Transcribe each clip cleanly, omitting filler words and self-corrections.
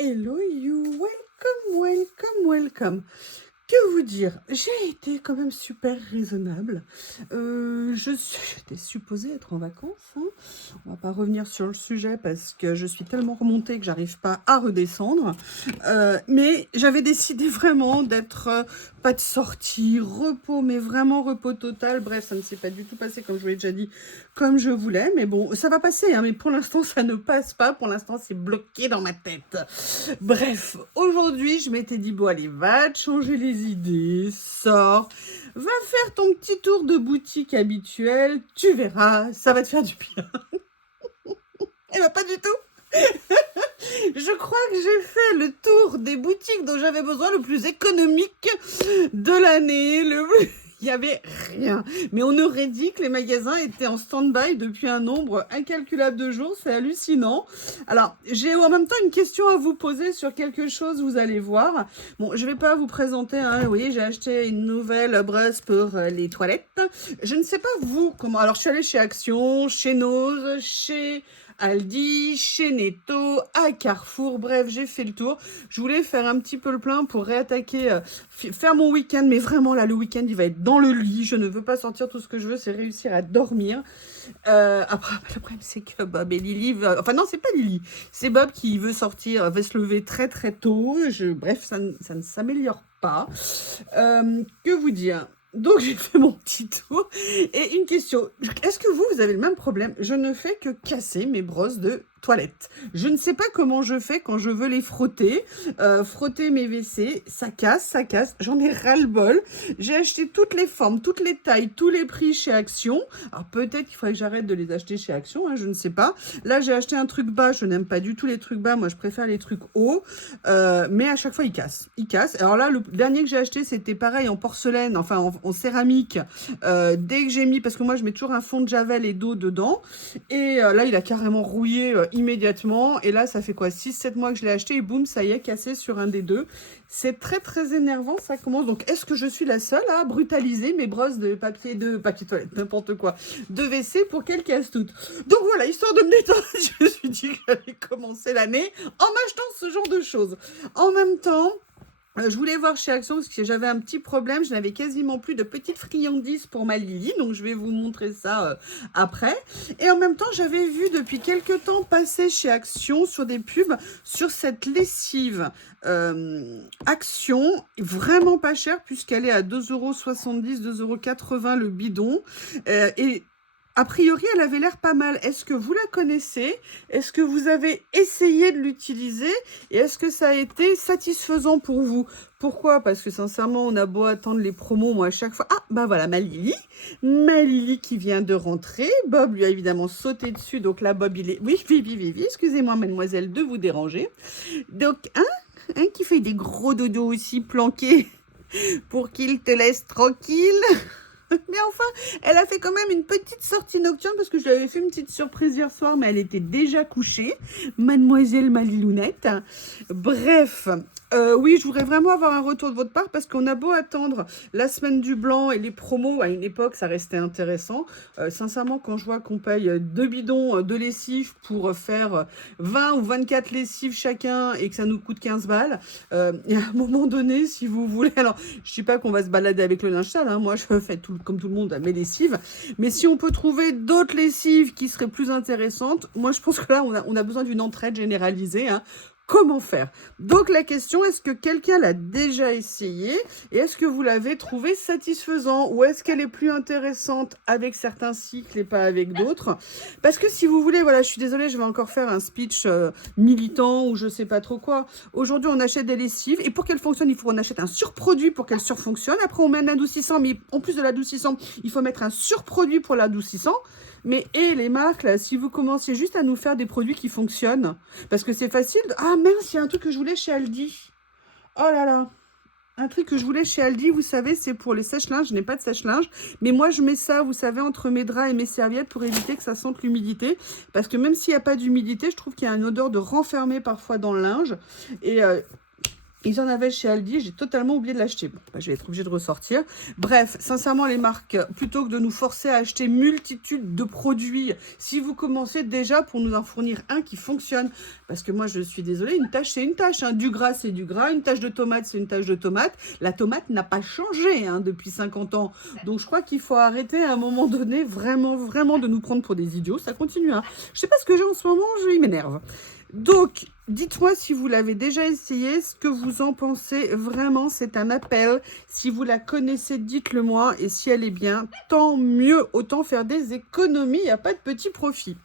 Hello you, welcome, welcome, welcome. Que vous dire? J'ai été quand même super raisonnable. J'étais supposée être en vacances, hein. On va pas revenir sur le sujet parce que je suis tellement remontée que j'arrive pas à redescendre. Mais j'avais décidé vraiment d'être pas de sortie, repos, mais vraiment repos total. Bref, ça ne s'est pas du tout passé comme je vous l'ai déjà dit, comme je voulais. Mais bon, ça va passer, hein, mais pour l'instant, ça ne passe pas. Pour l'instant, c'est bloqué dans ma tête. Bref, aujourd'hui, je m'étais dit, bon, allez, va te changer les idées, sors, va faire ton petit tour de boutique habituel, tu verras, ça va te faire du bien. Eh ben, pas du tout. Je crois que j'ai fait le tour des boutiques dont j'avais besoin le plus économique de l'année, il n'y avait rien. Mais on aurait dit que les magasins étaient en stand-by depuis un nombre incalculable de jours. C'est hallucinant. Alors, j'ai en même temps une question à vous poser sur quelque chose, vous allez voir. Bon, je ne vais pas vous présenter, hein. Vous voyez, j'ai acheté une nouvelle brosse pour les toilettes. Je ne sais pas vous comment... Alors, je suis allée chez Action, chez Nose, chez Aldi, chez Netto, à Carrefour, bref, j'ai fait le tour. Je voulais faire un petit peu le plein pour réattaquer, faire mon week-end, mais vraiment là, le week-end, il va être dans le lit. Je ne veux pas sortir, tout ce que je veux, c'est réussir à dormir. Après, le problème, c'est que Bob et Lily... Enfin non, c'est pas Lily, c'est Bob qui veut sortir, va se lever très très tôt. Bref, ça ne s'améliore pas. Que vous dire? Donc, j'ai fait mon petit tour. Et une question, est-ce que vous avez le même problème? Je ne fais que casser mes brosses de toilette. Je ne sais pas comment je fais quand je veux les frotter. Frotter mes WC, ça casse. J'en ai ras-le-bol. J'ai acheté toutes les formes, toutes les tailles, tous les prix chez Action. Alors, peut-être qu'il faudrait que j'arrête de les acheter chez Action, hein, je ne sais pas. Là, j'ai acheté un truc bas. Je n'aime pas du tout les trucs bas. Moi, je préfère les trucs hauts. Mais à chaque fois, ils cassent. Alors là, le dernier que j'ai acheté, c'était pareil en porcelaine, enfin en céramique. Dès que j'ai mis, parce que moi, je mets toujours un fond de javel et d'eau dedans. Et là, il a carrément rouillé immédiatement. Et là, ça fait quoi, 6-7 mois que je l'ai acheté et boum, ça y est, cassé sur un des deux. C'est très, très énervant, ça commence. Donc, est-ce que je suis la seule à brutaliser mes brosses de papier toilette, n'importe quoi, de WC pour qu'elles cassent toutes? Donc voilà, histoire de me détendre, je me suis dit que j'allais commencer l'année en m'achetant ce genre de choses. En même temps, je voulais voir chez Action parce que j'avais un petit problème. Je n'avais quasiment plus de petites friandises pour ma Lily. Donc, je vais vous montrer ça après. Et en même temps, j'avais vu depuis quelques temps passer chez Action sur des pubs sur cette lessive Action. Vraiment pas chère puisqu'elle est à 2,70 €, 2,80 € le bidon. Et a priori, elle avait l'air pas mal. Est-ce que vous la connaissez? Est-ce que vous avez essayé de l'utiliser? Et est-ce que ça a été satisfaisant pour vous? Pourquoi? Parce que sincèrement, on a beau attendre les promos, moi, à chaque fois... Ah, bah voilà, ma Lily qui vient de rentrer. Bob lui a évidemment sauté dessus. Donc là, Bob, il est... Oui, excusez-moi, mademoiselle, de vous déranger. Donc, qui fait des gros dodos aussi planqués pour qu'il te laisse tranquille. Mais enfin, elle a fait quand même une petite sortie nocturne parce que je lui avais fait une petite surprise hier soir, mais elle était déjà couchée. Mademoiselle Malilounette. Bref, oui, je voudrais vraiment avoir un retour de votre part parce qu'on a beau attendre la semaine du blanc et les promos, à une époque, ça restait intéressant. Sincèrement, quand je vois qu'on paye 2 bidons de lessive pour faire 20 ou 24 lessives chacun et que ça nous coûte 15 balles, et à un moment donné, si vous voulez... Alors, je ne dis pas qu'on va se balader avec le linge sale, hein, moi je fais comme tout le monde mes lessives, mais si on peut trouver d'autres lessives qui seraient plus intéressantes, moi je pense que là on a besoin d'une entraide généralisée, hein. Comment faire? Donc la question, est-ce que quelqu'un l'a déjà essayé et est-ce que vous l'avez trouvé satisfaisant ou est-ce qu'elle est plus intéressante avec certains cycles et pas avec d'autres? Parce que si vous voulez, voilà, je suis désolée, je vais encore faire un speech militant ou je sais pas trop quoi. Aujourd'hui, on achète des lessives et pour qu'elles fonctionnent, il faut qu'on achète un surproduit pour qu'elles surfonctionnent. Après, on met un adoucissant, mais en plus de l'adoucissant, il faut mettre un surproduit pour l'adoucissant. Mais les marques, là, si vous commenciez juste à nous faire des produits qui fonctionnent, parce que c'est facile... Ah mince, il y a un truc que je voulais chez Aldi. Oh là là. Un truc que je voulais chez Aldi, vous savez, c'est pour les sèche-linges. Je n'ai pas de sèche-linge. Mais moi, je mets ça, vous savez, entre mes draps et mes serviettes pour éviter que ça sente l'humidité. Parce que même s'il n'y a pas d'humidité, je trouve qu'il y a une odeur de renfermé parfois dans le linge. Ils en avaient chez Aldi, j'ai totalement oublié de l'acheter. Bon, bah, je vais être obligée de ressortir. Bref, sincèrement, les marques, plutôt que de nous forcer à acheter multitude de produits, si vous commencez déjà pour nous en fournir un qui fonctionne, parce que moi, je suis désolée, une tâche, c'est une tâche. Hein. Du gras, c'est du gras. Une tâche de tomate, c'est une tâche de tomate. La tomate n'a pas changé hein, depuis 50 ans. Donc, je crois qu'il faut arrêter à un moment donné, vraiment, vraiment, de nous prendre pour des idiots. Ça continue. Hein. Je sais pas ce que j'ai en ce moment, il m'énerve. Donc, dites-moi si vous l'avez déjà essayé, ce que vous en pensez. Vraiment, c'est un appel. Si vous la connaissez, dites-le moi. Et si elle est bien, tant mieux. Autant faire des économies. Il n'y a pas de petit profit.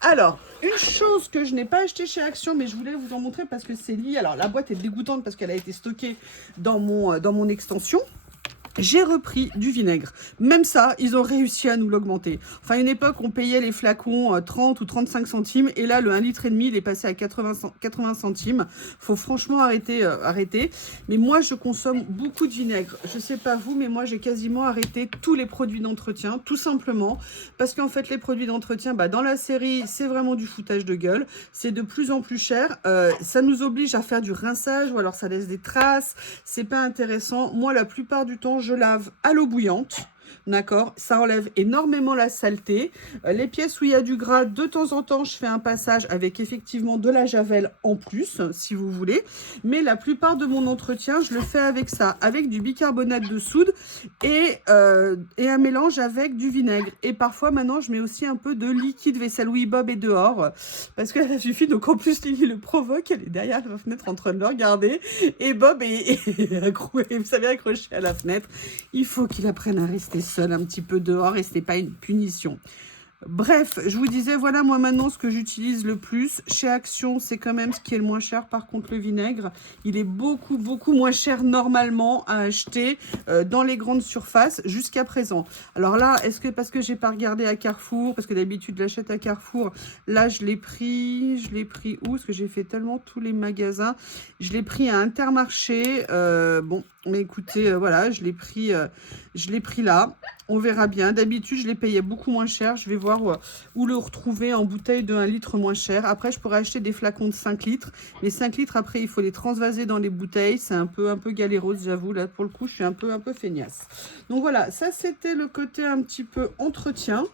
Alors, une chose que je n'ai pas acheté chez Action, mais je voulais vous en montrer parce que c'est lié. Alors, la boîte est dégoûtante parce qu'elle a été stockée dans mon extension. J'ai repris du vinaigre. Même ça, ils ont réussi à nous l'augmenter. Enfin, à une époque, on payait les flacons 30 ou 35 centimes. Et là, le 1,5 litre, il est passé à 80 centimes. Faut franchement arrêter. Mais moi, je consomme beaucoup de vinaigre. Je sais pas vous, mais moi, j'ai quasiment arrêté tous les produits d'entretien. Tout simplement. Parce qu'en fait, les produits d'entretien, dans la série, c'est vraiment du foutage de gueule. C'est de plus en plus cher. Ça nous oblige à faire du rinçage ou alors ça laisse des traces. C'est pas intéressant. Moi, la plupart du temps, je lave à l'eau bouillante. D'accord, ça enlève énormément la saleté. Les pièces où il y a du gras, de temps en temps, je fais un passage avec effectivement de la javel en plus, si vous voulez. Mais la plupart de mon entretien, je le fais avec ça, avec du bicarbonate de soude et un mélange avec du vinaigre. Et parfois, maintenant, je mets aussi un peu de liquide vaisselle. Oui, Bob est dehors, parce que ça suffit. Donc, en plus, Lily le provoque. Elle est derrière la fenêtre en train de le regarder. Et Bob est vous savez, accroché à la fenêtre. Il faut qu'il apprenne à rester seul un petit peu dehors et ce n'est pas une punition. Bref, je vous disais, voilà moi maintenant ce que j'utilise le plus. Chez Action, c'est quand même ce qui est le moins cher. Par contre, le vinaigre, il est beaucoup, beaucoup moins cher normalement à acheter dans les grandes surfaces jusqu'à présent. Alors là, est-ce que parce que j'ai pas regardé à Carrefour, parce que d'habitude, je l'achète à Carrefour, là, je l'ai pris où? Parce que j'ai fait tellement tous les magasins. Je l'ai pris à Intermarché. Bon, mais écoutez, voilà, je l'ai pris là. On verra bien. D'habitude, je les payais beaucoup moins cher. Je vais voir où le retrouver en bouteille de 1 litre moins cher. Après, je pourrais acheter des flacons de 5 litres. Les 5 litres, après, il faut les transvaser dans les bouteilles. C'est un peu galérose, j'avoue. Là, pour le coup, je suis un peu feignasse. Donc voilà, ça, c'était le côté un petit peu entretien.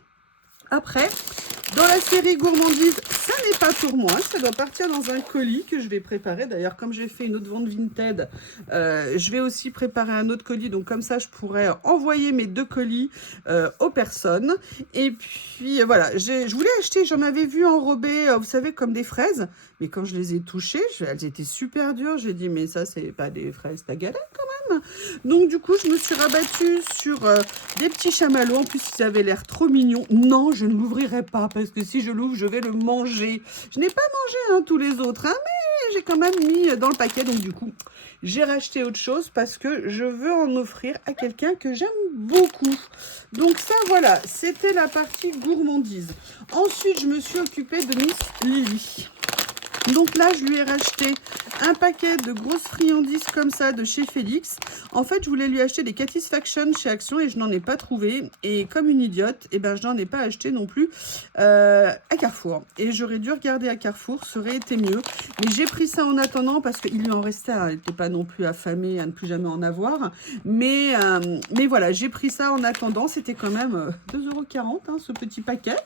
Après, dans la série gourmandise, ça n'est pas pour moi. Ça doit partir dans un colis que je vais préparer. D'ailleurs, comme j'ai fait une autre vente Vinted, je vais aussi préparer un autre colis. Donc, comme ça, je pourrais envoyer mes 2 colis aux personnes. Et puis, voilà. Je voulais acheter, j'en avais vu enrobé, vous savez, comme des fraises. Mais quand je les ai touchées, elles étaient super dures. J'ai dit, mais ça, c'est pas des fraises tagalées quand même. Donc, du coup, je me suis rabattue sur des petits chamallows. En plus, ils avaient l'air trop mignons. Non, je ne l'ouvrirai pas parce que si je l'ouvre, je vais le manger. Je n'ai pas mangé tous les autres, mais j'ai quand même mis dans le paquet. Donc, du coup, j'ai racheté autre chose parce que je veux en offrir à quelqu'un que j'aime beaucoup. Donc, ça, voilà, c'était la partie gourmandise. Ensuite, je me suis occupée de Miss Lily. Donc là, je lui ai racheté un paquet de grosses friandises comme ça de chez Félix. En fait, je voulais lui acheter des Catisfaction chez Action et je n'en ai pas trouvé. Et comme une idiote, je n'en ai pas acheté non plus à Carrefour. Et j'aurais dû regarder à Carrefour, ça aurait été mieux. Mais j'ai pris ça en attendant parce qu'il lui en restait. Elle n'était pas non plus affamée à ne plus jamais en avoir. Mais voilà, j'ai pris ça en attendant. C'était quand même 2,40 € ce petit paquet.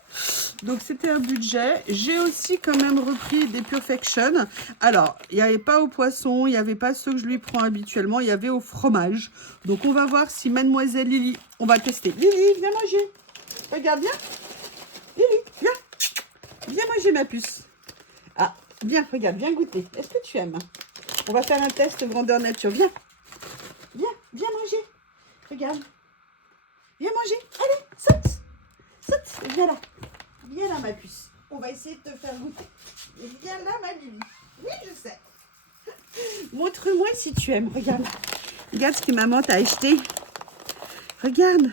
Donc c'était un budget. J'ai aussi quand même repris des Perfection. Alors, il n'y avait pas au poisson, il n'y avait pas ceux que je lui prends habituellement, il y avait au fromage. Donc on va voir si Mademoiselle Lily, on va tester. Lily, viens manger. Regarde bien. Lily, viens. Viens manger ma puce. Ah, viens, regarde, viens goûter. Est-ce que tu aimes? On va faire un test grandeur nature. Viens. Viens, viens manger. Regarde. Viens manger. Allez, saute. Saute. Viens là. Viens là, ma puce. On va essayer de te faire goûter. Viens là, ma Lily. Oui, je sais. Montre-moi si tu aimes. Regarde. Regarde ce que maman t'a acheté. Regarde.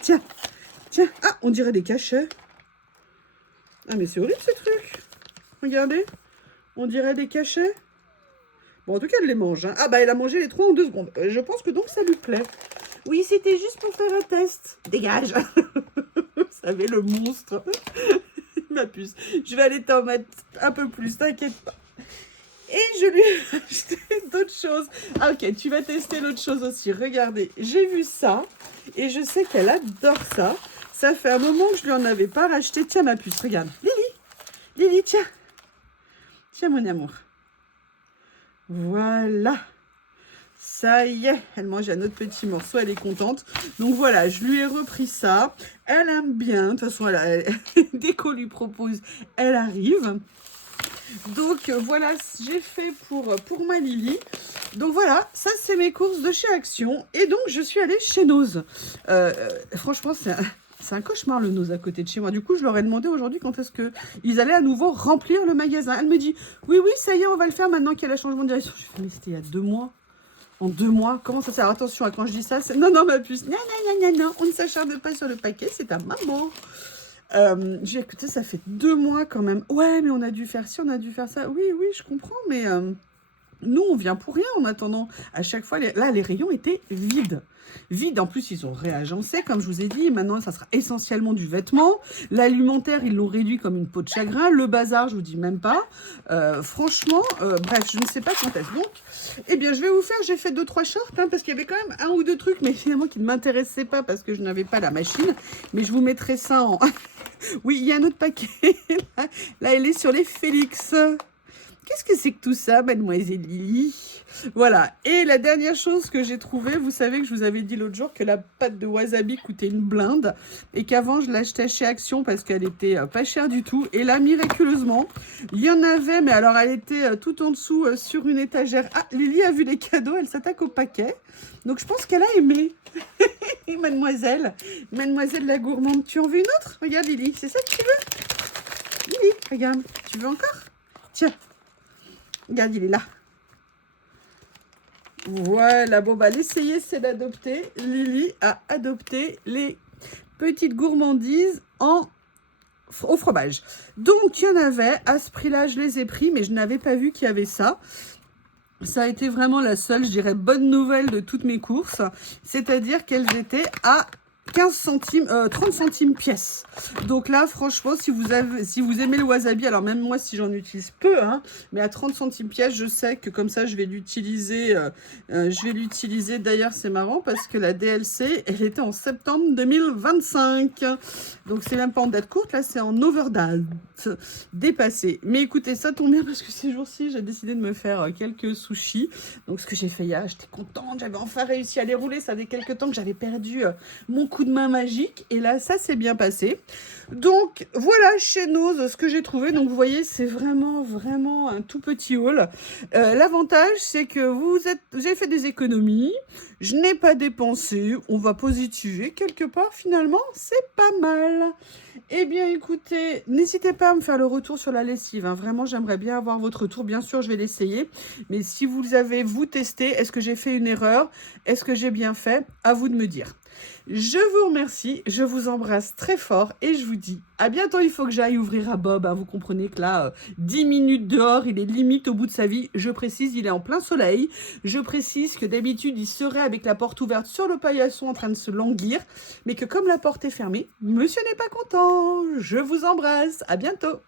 Tiens. Tiens. Ah, on dirait des cachets. Ah, mais c'est horrible, ce truc. Regardez. On dirait des cachets. Bon, en tout cas, elle les mange. Hein. Ah, bah, elle a mangé les 3 en 2 secondes. Je pense que donc, ça lui plaît. Oui, c'était juste pour faire un test. Dégage. Vous savez, le monstre. Ma puce. Je vais aller t'en mettre un peu plus, t'inquiète pas. Et je lui ai acheté d'autres choses. Ah ok, tu vas tester l'autre chose aussi. Regardez, j'ai vu ça et je sais qu'elle adore ça. Ça fait un moment que je lui en avais pas racheté. Tiens ma puce, regarde. Lily, tiens. Tiens mon amour. Voilà. Ça y est, elle mange un autre petit morceau, elle est contente. Donc voilà, je lui ai repris ça. Elle aime bien. De toute façon, dès qu'on lui propose, elle arrive. Donc voilà, j'ai fait pour ma Lily. Donc voilà, ça c'est mes courses de chez Action. Et donc je suis allée chez Nose. Franchement, c'est un cauchemar le Nose à côté de chez moi. Du coup, je leur ai demandé aujourd'hui quand est-ce qu'ils allaient à nouveau remplir le magasin. Elle me dit, oui, ça y est, on va le faire maintenant qu'il y a le changement de direction. Je fait, mais c'était il y a 2 mois. En 2 mois, comment ça sert? Attention, à quand je dis ça, c'est... Non, ma puce, non, on ne s'acharne pas sur le paquet, c'est ta maman. J'ai écouté, ça fait 2 mois quand même. Ouais, mais on a dû faire ci, on a dû faire ça. Oui, je comprends, mais nous, on vient pour rien en attendant. À chaque fois, là, les rayons étaient vides. En plus, ils ont réagencé, comme je vous ai dit. Maintenant, ça sera essentiellement du vêtement. L'alimentaire, ils l'ont réduit comme une peau de chagrin. Le bazar, je vous dis même pas. Franchement, bref, je ne sais pas quand est-ce. Donc, eh bien, je vais vous faire, j'ai fait 2-3 shorts, hein, parce qu'il y avait quand même 1 ou 2 trucs, mais finalement, qui ne m'intéressaient pas parce que je n'avais pas la machine. Mais je vous mettrai ça en... Oui, il y a un autre paquet. Là, elle est sur les Félix. Qu'est-ce que c'est que tout ça, mademoiselle Lily? Voilà. Et la dernière chose que j'ai trouvée, vous savez que je vous avais dit l'autre jour que la pâte de wasabi coûtait une blinde et qu'avant, je l'achetais chez Action parce qu'elle était pas chère du tout. Et là, miraculeusement, il y en avait, mais alors elle était tout en dessous sur une étagère. Ah, Lily a vu les cadeaux, elle s'attaque au paquet. Donc, je pense qu'elle a aimé. Mademoiselle la gourmande, tu en veux une autre? Regarde, Lily, c'est ça que tu veux? Lily, regarde, tu veux encore? Tiens. Regarde, il est là. Voilà, bon, bah, l'essayer, c'est d'adopter. Lily a adopté les petites gourmandises au fromage. Donc, il y en avait. À ce prix-là, je les ai pris, mais je n'avais pas vu qu'il y avait ça. Ça a été vraiment la seule, je dirais, bonne nouvelle de toutes mes courses. C'est-à-dire qu'elles étaient à 15 centimes, 30 centimes pièce. Donc là, franchement, si vous aimez le wasabi, alors même moi, si j'en utilise peu, hein, mais à 30 centimes pièce, je sais que comme ça, je vais l'utiliser. D'ailleurs, c'est marrant parce que la DLC, elle était en septembre 2025. Donc, c'est même pas en date courte, là, c'est en overdate, dépassé. Mais écoutez, ça tombe bien parce que ces jours-ci, j'ai décidé de me faire quelques sushis. Donc, ce que j'ai fait hier, j'étais contente, j'avais enfin réussi à les rouler. Ça faisait quelques temps que j'avais perdu mon coup de main magique. Et là, ça s'est bien passé. Donc, voilà chez Nose ce que j'ai trouvé. Donc, vous voyez, c'est vraiment un tout petit haul. L'avantage, c'est que vous avez fait des économies. Je n'ai pas dépensé. On va positiver quelque part. Finalement, c'est pas mal. Eh bien, écoutez, n'hésitez pas à me faire le retour sur la lessive. Hein. Vraiment, j'aimerais bien avoir votre retour. Bien sûr, je vais l'essayer. Mais si vous avez, vous, testé, est-ce que j'ai fait une erreur? Est-ce que j'ai bien fait? À vous de me dire. Je vous remercie, je vous embrasse très fort et je vous dis à bientôt. Il faut que j'aille ouvrir à Bob, hein. Vous comprenez que là, 10 minutes dehors, il est limite au bout de sa vie. Je précise, il est en plein soleil. Je précise que d'habitude, il serait avec la porte ouverte sur le paillasson en train de se languir, mais que comme la porte est fermée, monsieur n'est pas content. Je vous embrasse, à bientôt.